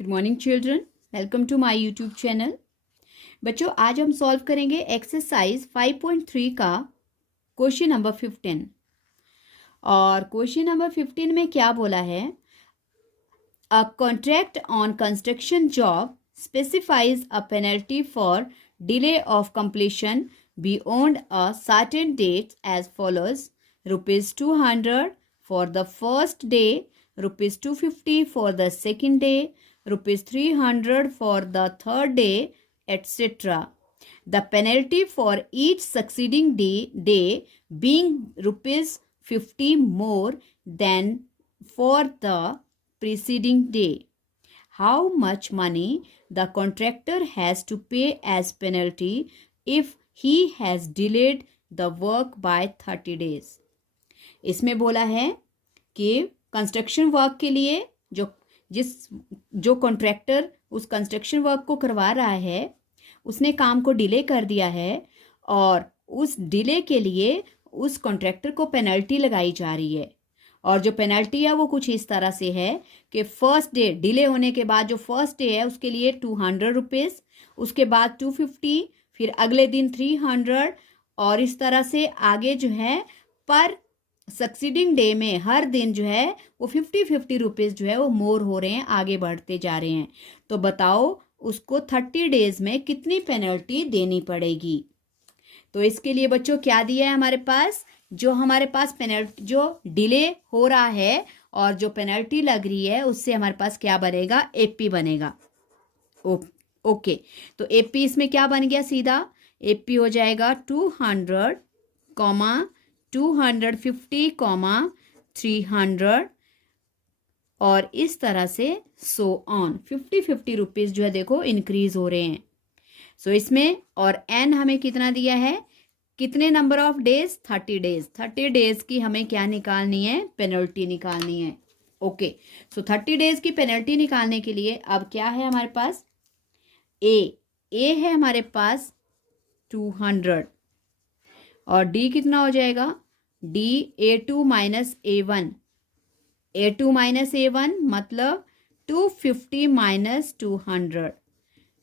Good morning children, welcome to my YouTube channel. बच्चों, आज हम सॉल्व करेंगे एक्सरसाइज 5.3 का क्वेश्चन नंबर 15। और क्वेश्चन नंबर 15 में क्या बोला है? A contract on construction job specifies a penalty for delay of completion beyond a certain date as follows: ₹200 for the first day, ₹250 for the second day, ₹300 for the third day, etc. The penalty for each succeeding day being ₹50 more than for the preceding day. How much money the contractor has to pay as penalty if he has delayed the work by 30 days? इसमें बोला है कि construction work के लिए जो contractor उस construction work को करवा रहा है उसने काम को डिले कर दिया है और उस डिले के लिए उस कॉन्ट्रैक्टर को पेनल्टी लगाई जा रही है। और जो पेनल्टी है वो कुछ इस तरह से है कि फर्स्ट डे डिले होने के बाद जो फर्स्ट डे है उसके लिए ₹200, उसके बाद 250, फिर अगले दिन 300 और इस तरह से आगे जो है पर सक्सीडिंग डे में हर दिन जो है वो 50 रुपीज़ जो है वो मोर हो रहे हैं, आगे बढ़ते जा रहे हैं। तो बताओ उसको 30 डेज में कितनी पेनल्टी देनी पड़ेगी? तो इसके लिए बच्चों क्या दिया है हमारे पास? जो हमारे पास पेनल्टी जो डिले हो रहा है और जो पेनल्टी लग रही है उससे हमारे पास क्या बनेगा? एपी बनेगा। ओके, तो एपी इसमें क्या बन गया? सीधा एपी हो जाएगा 200, 250, 300 और इस तरह से सो ऑन 50 रुपीज़ जो है देखो इंक्रीज हो रहे हैं। सो इसमें और एन हमें कितना दिया है? कितने number of days? 30 days. 30 days की हमें क्या निकालनी है? पेनल्टी निकालनी है। ओके, सो 30 डेज की पेनल्टी निकालने के लिए अब क्या है हमारे पास? ए है हमारे पास 200 और डी कितना हो जाएगा? D A2 minus A1। A2 minus A1 मतलब 250 माइनस 200।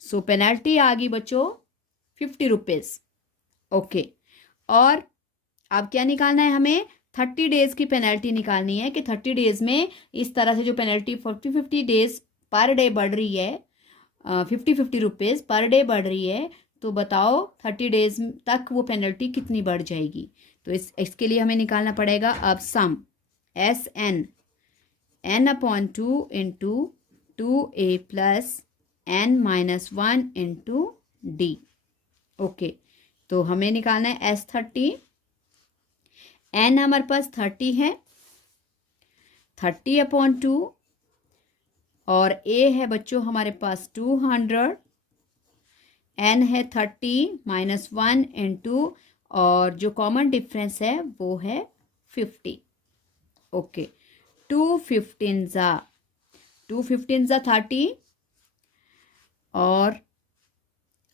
सो पेनल्टी आ गई बच्चों 50 रुपीज़। ओके, और अब क्या निकालना है हमें? 30 डेज की पेनल्टी निकालनी है कि 30 डेज में इस तरह से जो पेनल्टी 50 डेज पर डे बढ़ रही है, 50 रुपीज़ पर डे बढ़ रही है, तो बताओ 30 डेज तक वो पेनल्टी कितनी बढ़ जाएगी? तो इसके लिए हमें निकालना पड़ेगा अब सम n/2 into 2a plus n-1 into D. Okay, तो हमें निकालना है S30। n हमारे पास 30 है, 30/2 और a है बच्चों हमारे पास 200, n है 30 माइनस 1 इंटू और जो कॉमन डिफरेंस है वो है 50। ओके, 215 ज़ा 30 और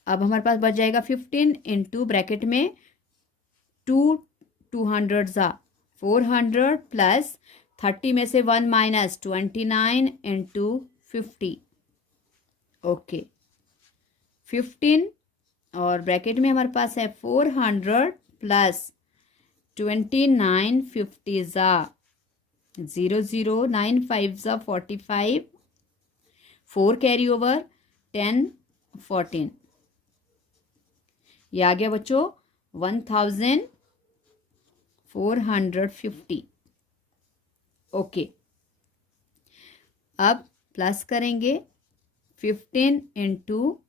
अब हमारे पास बच जाएगा 15 इंटू ब्रैकेट में 200 ज़ा 400 प्लस 30 में से 1 माइनस 29 इंटू 50। ओके, 15 और ब्रैकेट में हमारे पास है 400 प्लस 29, 50 ज़ा 00, 9 5 ज़ा 45, 4 कैरी ओवर 10, 14। ये आ गया बच्चों 1450। ओके, अब प्लस करेंगे 15 इंटू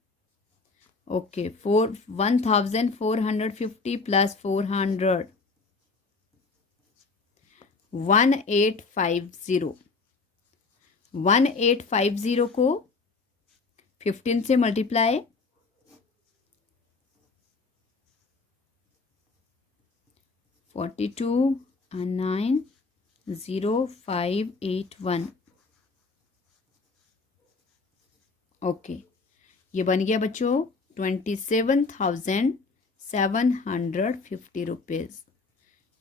1450 प्लस 400 1850 को 15 से मल्टीप्लाई 42 and 9 0581। ओके, ये बन गया बच्चों 27,750 रुपीज़।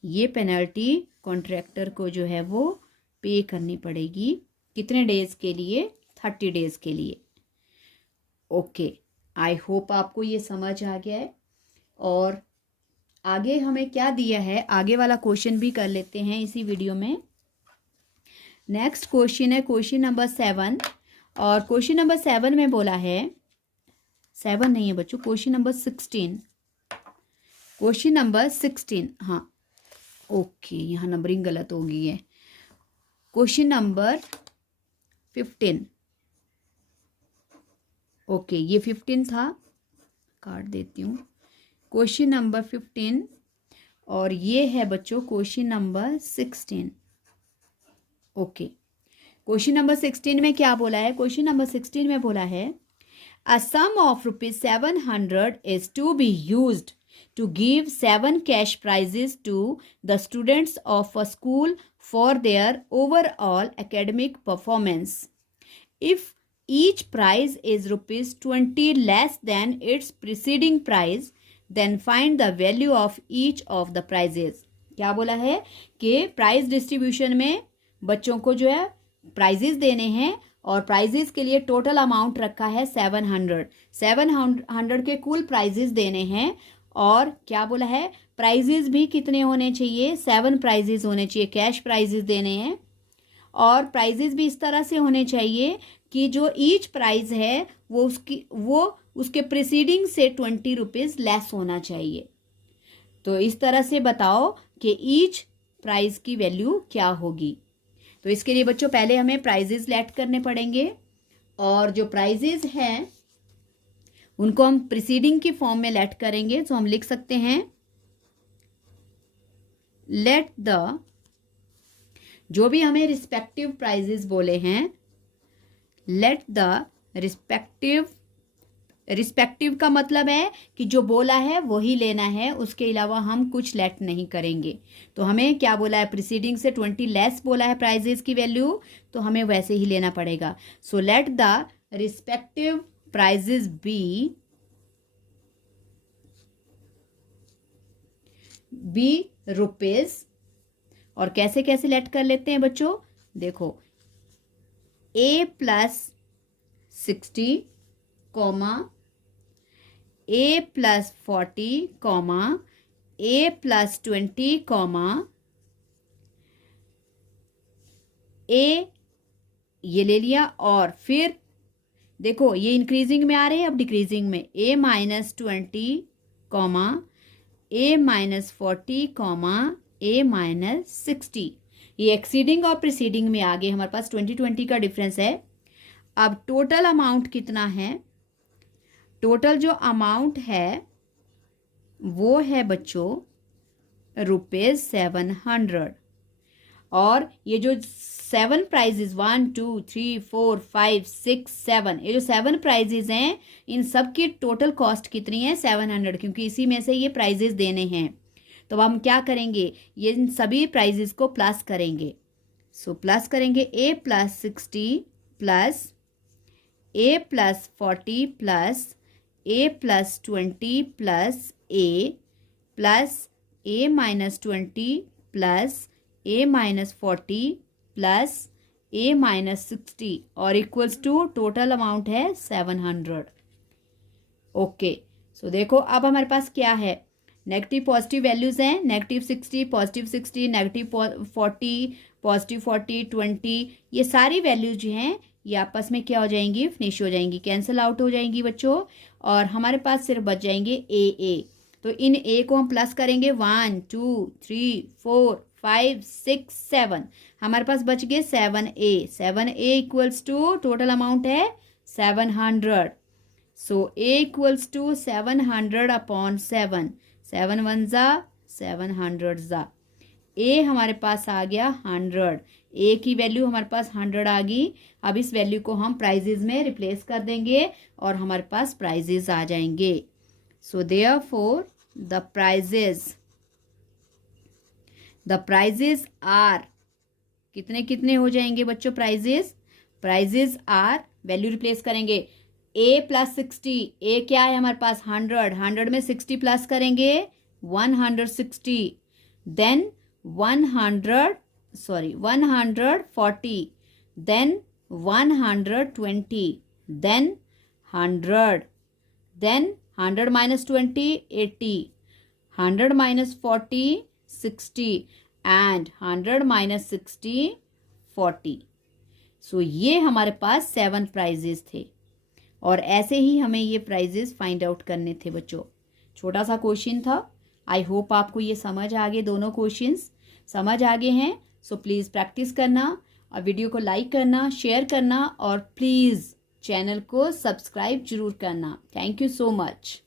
ये पेनल्टी कॉन्ट्रैक्टर को जो है वो पे करनी पड़ेगी कितने डेज के लिए? 30 डेज के लिए। ओके, आई होप आपको ये समझ आ गया है। और आगे हमें क्या दिया है, आगे वाला क्वेश्चन भी कर लेते हैं इसी वीडियो में। नेक्स्ट क्वेश्चन है क्वेश्चन नंबर 7, और क्वेश्चन नंबर 7 में बोला है, 7 नहीं है बच्चों, क्वेश्चन नंबर 16, क्वेश्चन नंबर 16, हाँ ओके, यहाँ नंबरिंग गलत हो गई है। क्वेश्चन नंबर 15, ओके ये 15 था, काट देती हूँ। क्वेश्चन नंबर 15 और ये है बच्चों question number 16। Okay, question number 16 में क्या बोला है, क्वेश्चन नंबर 16 में बोला है a sum of ₹700 is to be used to give 7 cash prizes to the students of a school for their overall academic performance. If each prize is ₹20 less than its preceding prize, then find the value of each of the prizes. क्या बोला है कि prize distribution में बच्चों को जो है prices देने हैं, और प्राइजेस के लिए टोटल अमाउंट रखा है 700 के कुल प्राइजेस देने हैं। और क्या बोला है, प्राइजेस भी कितने होने चाहिए, 7 प्राइजेस होने चाहिए, कैश प्राइजेस देने हैं। और प्राइजेस भी इस तरह से होने चाहिए कि जो ईच प्राइज है वो उसके प्रीसीडिंग से ₹20 लेस होना चाहिए। तो इस तरह से बताओ कि ईच प्राइज की वैल्यू क्या होगी। तो इसके लिए बच्चों पहले हमें प्राइजेस लेट करने पड़ेंगे, और जो प्राइजेस हैं उनको हम प्रीसीडिंग की फॉर्म में लेट करेंगे। तो हम लिख सकते हैं लेट द, जो भी हमें रिस्पेक्टिव प्राइजेस बोले हैं, लेट द रिस्पेक्टिव का मतलब है कि जो बोला है वही लेना है, उसके अलावा हम कुछ लेट नहीं करेंगे। तो हमें क्या बोला है, प्रीसीडिंग से 20 लेस बोला है प्राइजेस की वैल्यू, तो हमें वैसे ही लेना पड़ेगा। So let the respective prizes be ₹, और कैसे कैसे लेट कर लेते हैं बच्चों, देखो A + 60, A + 40, A + 20, A ये ले लिया, और फिर देखो ये इंक्रीजिंग में आ रहे हैं, अब डिक्रीजिंग में A - 20, A - 40, A - 60। ये एक्सीडिंग और प्रीसीडिंग में आ गए, हमारे पास 20 का डिफरेंस है। अब टोटल अमाउंट कितना है, टोटल जो अमाउंट है वो है बच्चों ₹700। और ये जो 7 प्राइजेस 1 2 3 4 5 6 7, ये जो 7 प्राइजेस हैं इन सब की टोटल कॉस्ट कितनी है, 700, क्योंकि इसी में से ये प्राइजेस देने हैं। तो हम क्या करेंगे, ये इन सभी प्राइजेस को प्लस करेंगे। सो प्लस करेंगे A + 60 plus A + 40 plus A + 20 plus A plus A - 20 plus A - 40 plus A - 60, और इक्वल्स टू टोटल अमाउंट है 700। ओके, सो देखो अब हमारे पास क्या है, नेगेटिव पॉजिटिव वैल्यूज हैं, -60, +60, -40, +40, 20, ये सारी वैल्यूज जो हैं ये आपस में क्या हो जाएंगी, फिनिश हो जाएंगी, कैंसिल आउट हो जाएंगी बच्चों, और हमारे पास सिर्फ बच जाएंगे A। तो इन A को हम प्लस करेंगे, 1 2 3 4 5 6 7, हमारे पास बच गए 7A। 7A equals to total amount है 700। सो A इक्वल्स टू 700/7, 7 1 ज़ा 700 ज़ा, A हमारे पास आ गया 100, A की वैल्यू हमारे पास 100 आ गई। अब इस वैल्यू को हम प्राइजेज में रिप्लेस कर देंगे और हमारे पास प्राइजेज आ जाएंगे। So therefore the prizes are, कितने कितने हो जाएंगे बच्चों प्राइजेज आर, वैल्यू रिप्लेस करेंगे, A + 60, A क्या है हमारे पास 100 में 60 प्लस करेंगे 160, then 140, then 120, then 100, then 100 minus 20, 80, 100 minus 40, 60 and 100 minus 60, 40. सो ये हमारे पास 7 प्राइजेस थे और ऐसे ही हमें ये प्राइजेस फाइंड आउट करने थे बच्चों। छोटा सा क्वेश्चन था। आई होप आपको ये समझ आ गए, दोनों क्वेश्चंस समझ आ गए हैं। सो प्लीज़ प्रैक्टिस करना और वीडियो को लाइक करना, शेयर करना और प्लीज़ चैनल को सब्सक्राइब जरूर करना। Thank you so much.